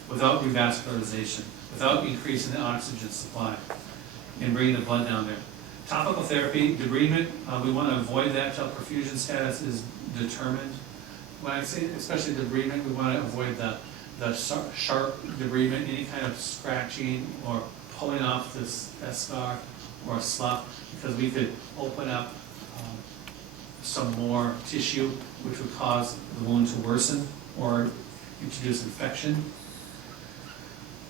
without revascularization, without increasing the oxygen supply and bringing the blood down there. Topical therapy, debridement, we want to avoid that till perfusion status is determined. When I say especially debridement, we want to avoid the sharp debridement, any kind of scratching or pulling off this eschar or slough, because we could open up some more tissue, which would cause the wound to worsen or introduce infection.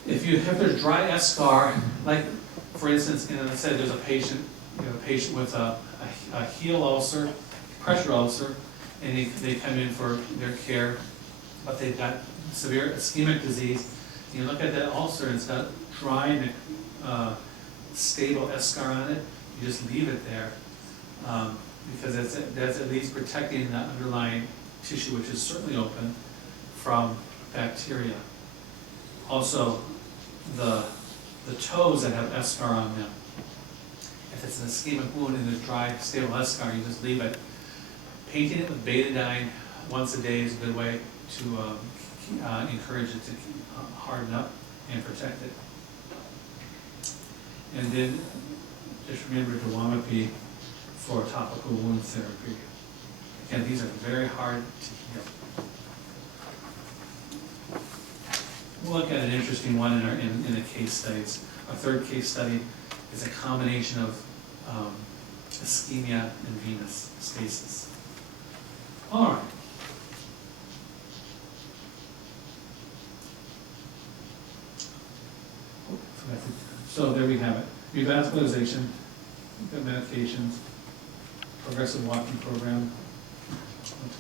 If there's dry eschar, like for instance, let's say there's a patient, patient with a heel ulcer, pressure ulcer, and they come in for their care, but they've got severe ischemic disease. You look at that ulcer and it's got dry, stable eschar on it. You just leave it there because that's at least protecting the underlying tissue, which is certainly open, from bacteria. Also, the toes that have eschar on them. If it's an ischemic wound and there's dry, stable eschar, you just leave it. Painting it with betadine once a day is a good way to encourage it to harden up and protect it. And then just remember Dwamapy for topical wound therapy. Again, these are very hard to heal. We'll look at an interesting one in the case studies. Our third case study is a combination of ischemia and venous stasis. All right. So there we have it. Revascularization, medications, progressive walking program,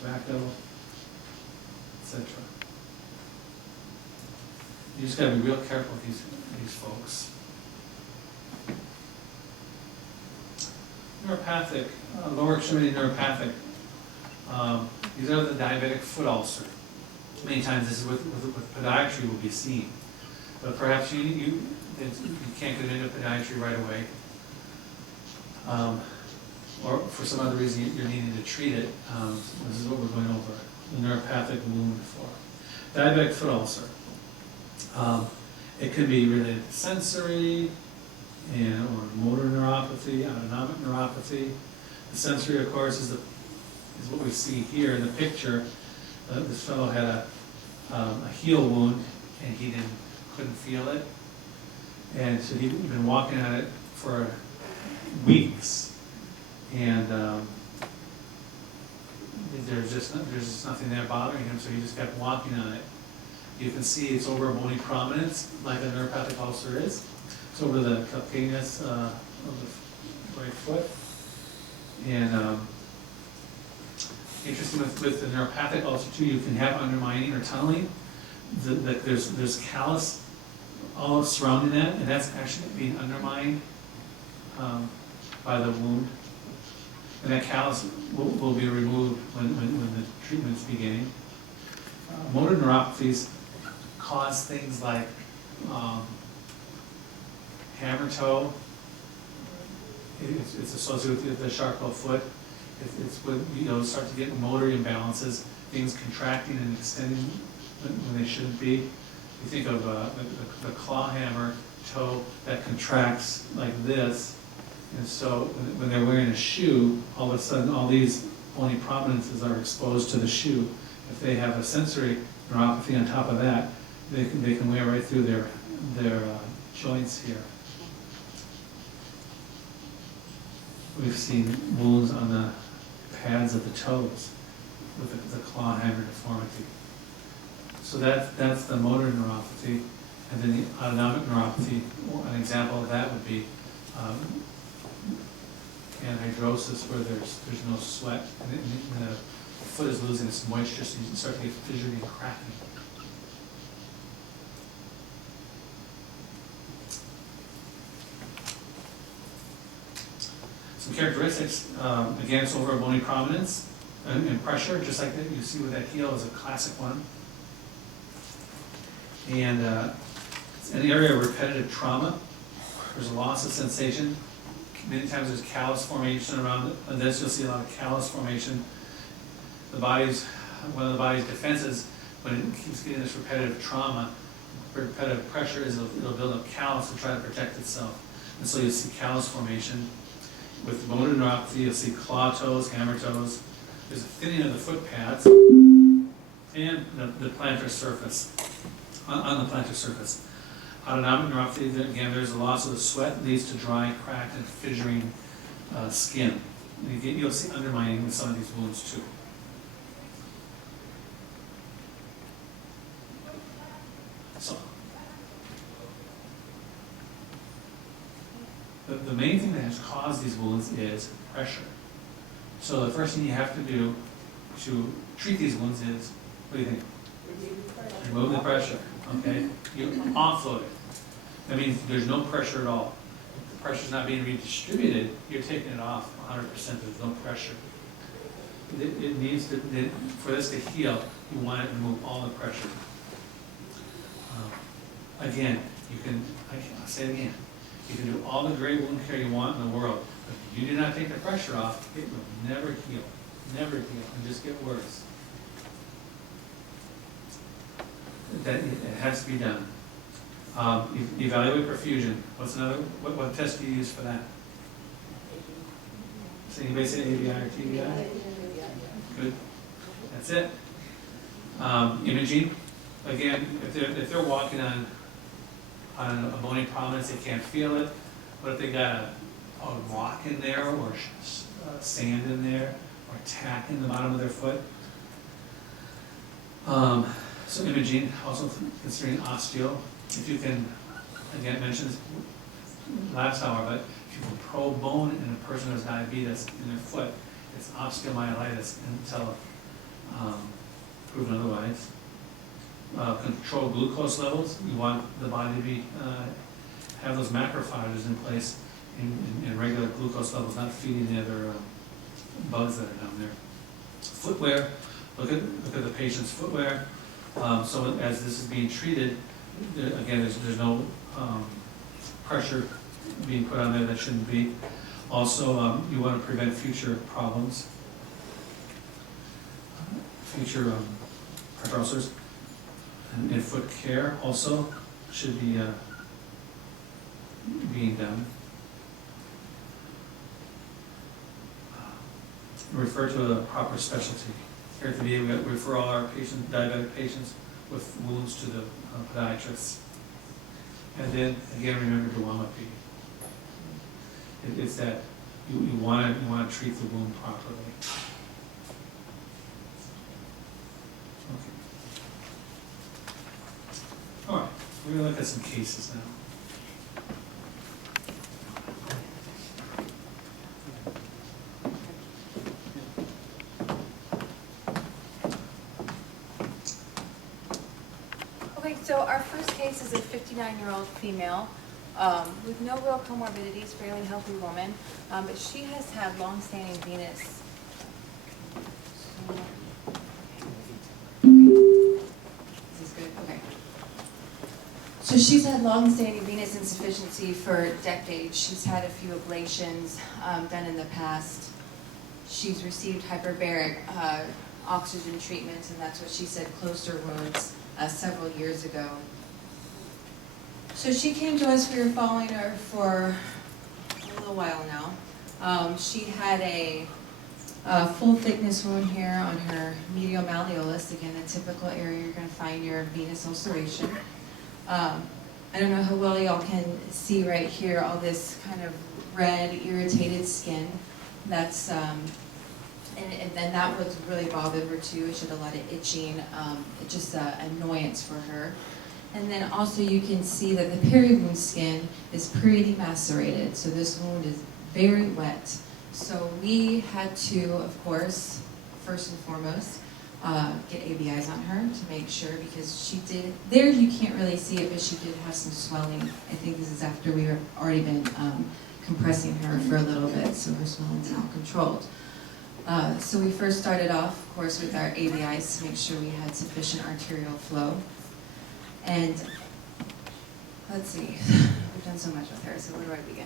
tobacco, etc. You just got to be real careful with these folks. Neuropathic, lower extremity neuropathic. These are the diabetic foot ulcer. Many times this is with podiatry will be seen, but perhaps you can't get into podiatry right away, or for some other reason you're needing to treat it. This is what we're going over, the neuropathic wound for. Diabetic foot ulcer. It can be related to sensory or motor neuropathy, autonomic neuropathy. The sensory, of course, is what we see here in the picture. This fellow had a heel wound and he couldn't feel it. And so he'd been walking on it for weeks, and there's just nothing there bothering him, so he just kept walking on it. You can see it's over a bony prominence, like a neuropathic ulcer is. It's over the calcaneus of the right foot. And interesting with the neuropathic ulcer too, you can have undermining or tunneling. There's callus all surrounding that, and that's actually being undermined by the wound. And that callus will be removed when the treatment is beginning. Motor neuropathies cause things like hammer toe. It's associated with the Charcot foot. It's when start to get motor imbalances, things contracting and extending when they shouldn't be. You think of the claw hammer toe that contracts like this, and so when they're wearing a shoe, all of a sudden all these bony prominences are exposed to the shoe. If they have a sensory neuropathy on top of that, they can wear right through their joints here. We've seen wounds on the pads of the toes with the claw hammer deformity. So that's the motor neuropathy, and then the autonomic neuropathy. An example of that would be anhidrosis, where there's no sweat and the foot is losing its moisture, so you start to get fissuring and cracking. Some characteristics, again, it's over a bony prominence and pressure, just like that you see with that heel is a classic one. And it's an area of repetitive trauma. There's a loss of sensation. Many times there's callus formation around it, and this you'll see a lot of callus formation. One of the body's defenses, when it keeps getting this repetitive trauma, repetitive pressure, is it'll build up callus to try to protect itself. And so you'll see callus formation. With motor neuropathy, you'll see claw toes, hammer toes. There's a thinning of the foot pads and the plantar surface, on the plantar surface. Autonomic neuropathy, again, there's a loss of the sweat, leads to dry, cracked, and fissuring skin. And you'll see undermining with some of these wounds too. So, the main thing that has caused these wounds is pressure. So the first thing you have to do to treat these wounds is, what do you think? Remove the pressure, okay? You offload it. That means there's no pressure at all. If the pressure's not being redistributed, you're taking it off 100%, there's no pressure. It needs to, for this to heal, you want to remove all the pressure. Again, you can, I'll say it again, you can do all the great wound care you want in the world, but if you do not take the pressure off, it will never heal, and just get worse. That it has to be done. Evaluate perfusion. What's another? What test do you use for that? So anybody say ABI or TBI? Good. That's it. Imaging. Again, if they're walking on a bony prominence, they can't feel it. But if they got a rock in there, or sand in there, or tack in the bottom of their foot. So imaging, also considering osteo. If you can, again, mention this last hour, but if you can probe bone in a person who has diabetes in their foot, it's osteomyelitis until proven otherwise. Control glucose levels. You want the body to be have those macrophages in place in regular glucose levels, not feeding the other bugs that are down there. Footwear. Look at the patient's footwear. So as this is being treated, again, there's no pressure being put on there that shouldn't be. Also, you want to prevent future problems, future arthroses. And foot care also should be being done. Refer to a proper specialty. Here at the VA, we refer all our patients, diabetic patients with wounds to the podiatrists. And then again, remember duometry. It's that you want to treat the wound properly. Okay. All right, we're going to look at some cases now. Okay, so our first case is a 59-year-old female with no real comorbidities, fairly healthy woman, but she has had long-standing venous. Is this good? Okay. So she's had long-standing venous insufficiency for decades. She's had a few ablations done in the past. She's received hyperbaric oxygen treatment, and that's what she said closed her wounds several years ago. So she came to us. We were following her for a little while now. She had a full thickness wound here on her medial malleolus, again, the typical area you're going to find your venous ulceration. I don't know how well y'all can see right here, all this kind of red, irritated skin. That's, and then that was really bothered her too. She had a lot of itching, just annoyance for her. And then also you can see that the peri-wound skin is pretty macerated. So this wound is very wet. So we had to, of course, first and foremost, get ABIs on her to make sure, because she did, there you can't really see it, but she did have some swelling. I think this is after we have already been compressing her for a little bit, so her swelling's now controlled. So we first started off, of course, with our ABIs to make sure we had sufficient arterial flow. And let's see, we've done so much with her, so where do I begin?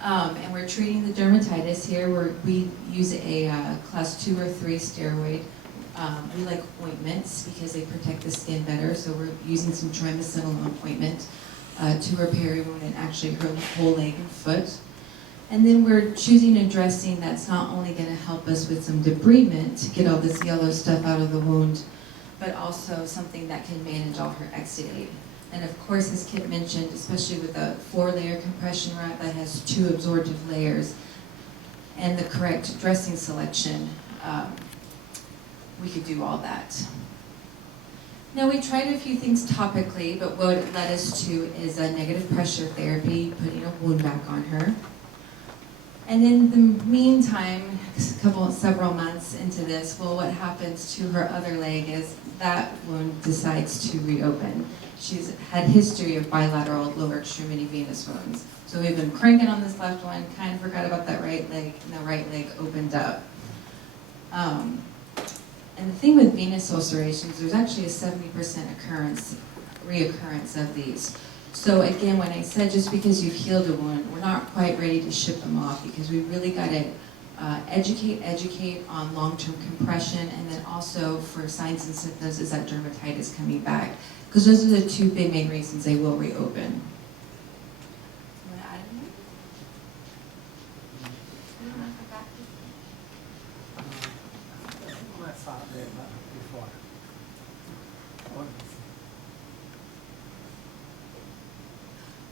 And we're treating the dermatitis here. We use a class 2 or 3 steroid. We like ointments because they protect the skin better, so we're using some triamcinolone ointment to her peri-wound and actually her whole leg and foot. And then we're choosing a dressing that's not only going to help us with some debridement to get all this yellow stuff out of the wound, but also something that can manage all her exudate. And of course, as Kip mentioned, especially with a 4-layer compression wrap that has 2 absorptive layers and the correct dressing selection, we could do all that. Now, we tried a few things topically, but what it led us to is a negative pressure therapy, putting a wound back on her. And in the meantime, several months into this, well, what happens to her other leg is that wound decides to reopen. She's had history of bilateral lower extremity venous wounds. So we've been cranking on this left one, kind of forgot about that right leg, and the right leg opened up. And the thing with venous ulcerations, there's actually a 70% reoccurrence of these. So again, when I said just because you've healed a wound, we're not quite ready to ship them off because we really got to educate on long-term compression, and then also for signs and symptoms is that dermatitis coming back. Because those are the two big main reasons they will reopen.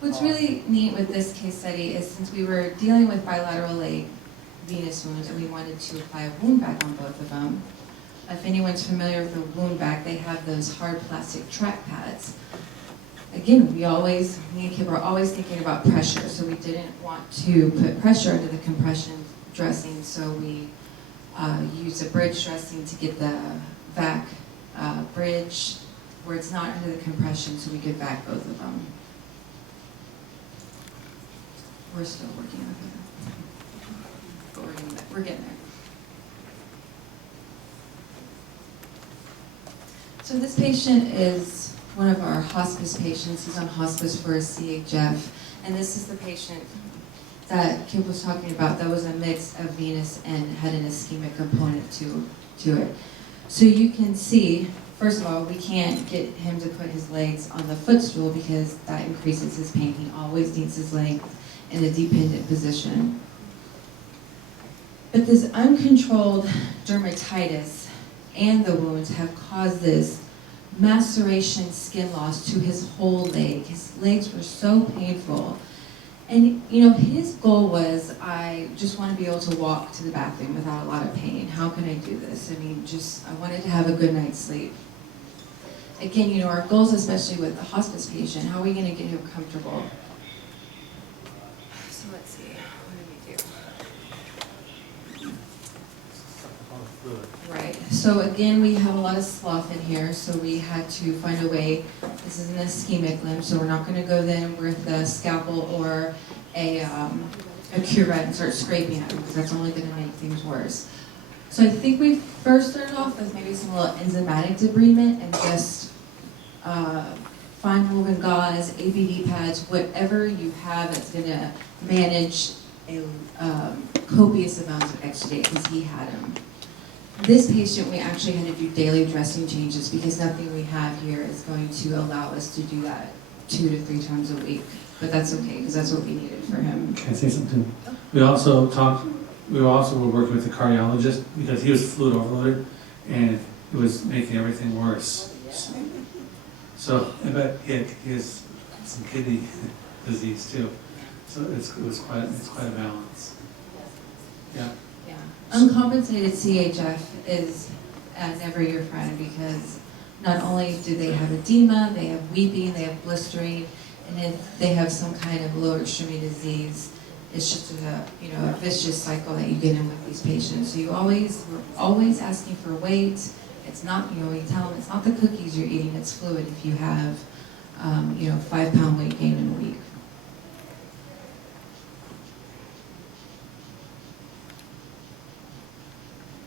What's really neat with this case study is since we were dealing with bilateral leg venous wounds and we wanted to apply a wound vac on both of them, if anyone's familiar with a wound vac, they have those hard plastic track pads. Again, me and Kip were always thinking about pressure, so we didn't want to put pressure under the compression dressing, so we used a bridge dressing to get the vac bridge where it's not under the compression, so we could vac both of them. We're still working on it, but we're getting there. So this patient is one of our hospice patients. He's on hospice for a CHF, and this is the patient that Kip was talking about that was a mix of venous and had an ischemic component to it. So you can see, first of all, we can't get him to put his legs on the footstool because that increases his pain. He always needs his legs in a dependent position. But this uncontrolled dermatitis and the wounds have caused this maceration skin loss to his whole leg. His legs were so painful. And you know, his goal was, I just want to be able to walk to the bathroom without a lot of pain. How can I do this? I mean, I wanted to have a good night's sleep. Again, you know, our goals, especially with the hospice patient, how are we going to get him comfortable? So let's see, what do we do? Right, so again, we have a lot of slough in here, so we had to find a way. This is an ischemic limb, so we're not going to go then with a scalpel or a curette and start scraping at them, because that's only going to make things worse. So I think we first started off with maybe some little enzymatic debridement and just fine woven gauze, ABD pads, whatever you have that's going to manage a copious amounts of exudate, because he had them. This patient, we actually had to do daily dressing changes because nothing we have here is going to allow us to do that 2 to 3 times a week. But that's okay, because that's what we needed for him. Can I say something? We also were working with the cardiologist because he was fluid overloaded and it was making everything worse. So, but he has some kidney disease too. So it's quite a balance. Yeah. Yeah. Uncompensated CHF is never your friend, because not only do they have edema, they have weeping, they have blistering, and if they have some kind of lower extremity disease, it's just a vicious cycle that you get in with these patients. So we're always asking for weight. It's not, we tell them it's not the cookies you're eating, it's fluid if you have 5-pound weight gain in a week.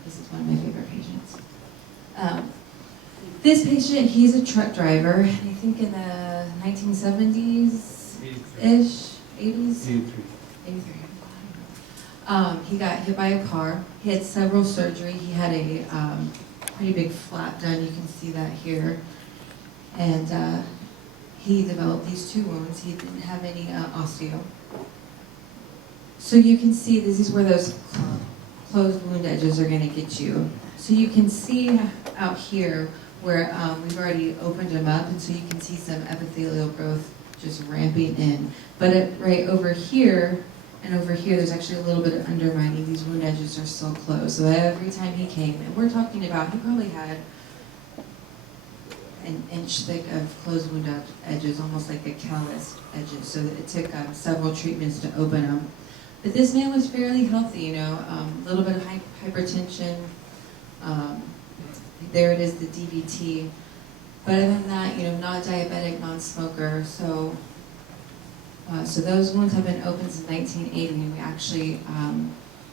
This is one of my favorite patients. This patient, he's a truck driver, and I think in the 1970s-ish, 80s? 83. He got hit by a car. He had several surgery. He had a pretty big flap done. You can see that here. And he developed these 2 wounds. He didn't have any osteo. So you can see this is where those closed wound edges are going to get you. So you can see out here where we've already opened them up, and so you can see some epithelial growth just ramping in. But right over here and over here, there's actually a little bit of undermining. These wound edges are still closed. So every time he came, and we're talking about, he probably had an inch thick of closed wound edges, almost like a calloused edges, so that it took several treatments to open them. But this man was fairly healthy, you know, a little bit of hypertension. There it is, the DVT. But other than that, you know, not diabetic, non-smoker. So those wounds have been open since 1980, and we actually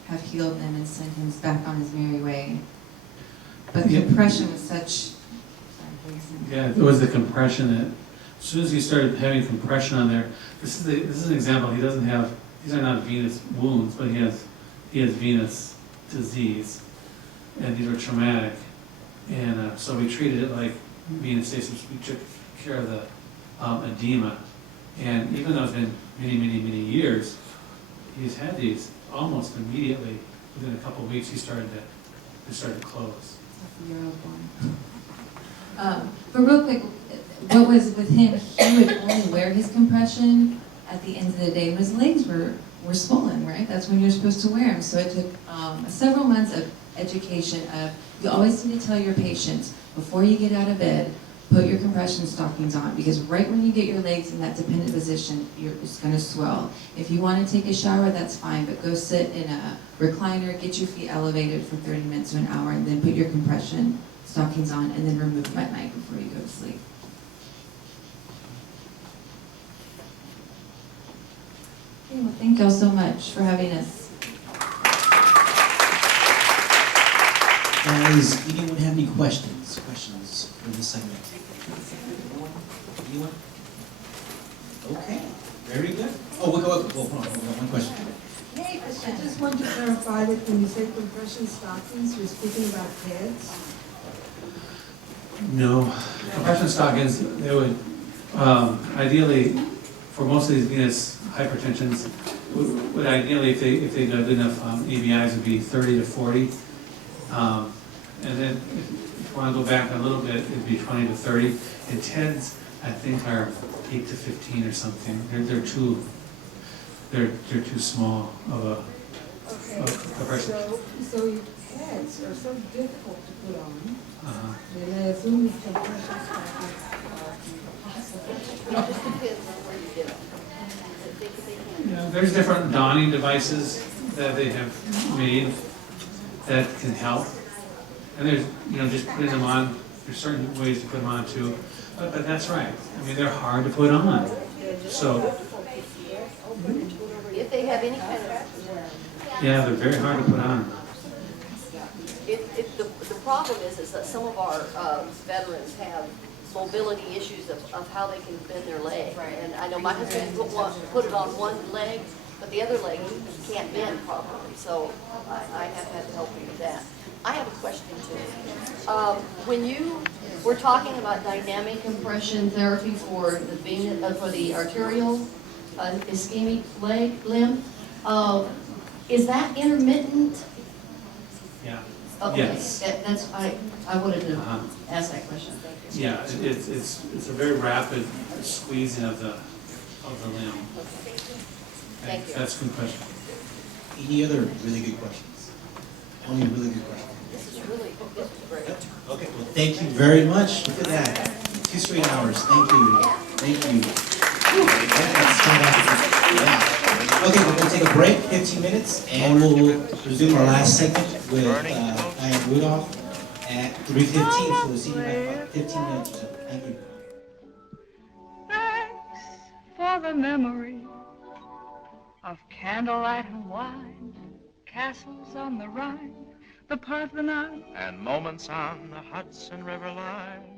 have healed them and sent him back on his merry way. But the compression was such. Yeah, it was the compression that, as soon as he started having compression on there, this is an example. He doesn't have, these are not venous wounds, but he has venous disease, and these were traumatic, and so we treated it like venous stasis. We took care of the edema, and even though it's been many years, he's had these almost immediately. Within a couple of weeks, they started to close. But real quick, what was with him, he would only wear his compression at the end of the day when his legs were swollen, right? That's when you're supposed to wear them. So it took several months of education of, you always need to tell your patients, before you get out of bed, put your compression stockings on, because right when you get your legs in that dependent position, it's going to swell. If you want to take a shower, that's fine, but go sit in a recliner, get your feet elevated for 30 minutes to an hour, and then put your compression stockings on, and then remove them at night before you go to sleep. Okay, well, thank y'all so much for having us. Does anyone have any questions for this segment? Anyone? Okay, very good. Oh, hold on, one question. Hey, I just want to clarify that when you say compression stockings, you're speaking about pads? No, compression stockings, they would, ideally, for most of these venous hypertensions, would ideally, if they got good enough ABIs, would be 30 to 40. And then if you want to go back a little bit, it'd be 20 to 30. And TEDs, I think, are 8 to 15 or something. They're too small of a compression. So your pads are so difficult to put on. And I assume these compression stockings are impossible. It just depends on where you get them. Yeah, there's different donning devices that they have made that can help. And there's, just putting them on, there's certain ways to put them on too. But that's right. I mean, they're hard to put on. So, If they have any kind of, yeah, they're very hard to put on. the problem is that some of our veterans have mobility issues of how they can bend their leg. Right. And I know my husband put it on one leg, but the other leg he can't bend properly. So I have had to help him with that. I have a question too. When you were talking about dynamic compression therapy for the for the arterial ischemic limb, is that intermittent? Yeah. Okay. Yes. That's I wanted to ask that question. Thank you. Yeah, it's a very rapid squeezing of the limb. Thank you. That's a good question. Any other really good questions? Only really good questions. This is great. Okay, well, thank you very much. Look at that. 2 straight hours. Thank you. Thank you. Yeah. Okay, we're going to take a break, 15 minutes, and we'll resume our last segment with Diane Rudolph at 3:15. So we'll see you in about 15 minutes or so. Thank you. Thanks for the memory of candlelight and wine, castles on the Rhine, the Parthenon, and moments on the Hudson River line.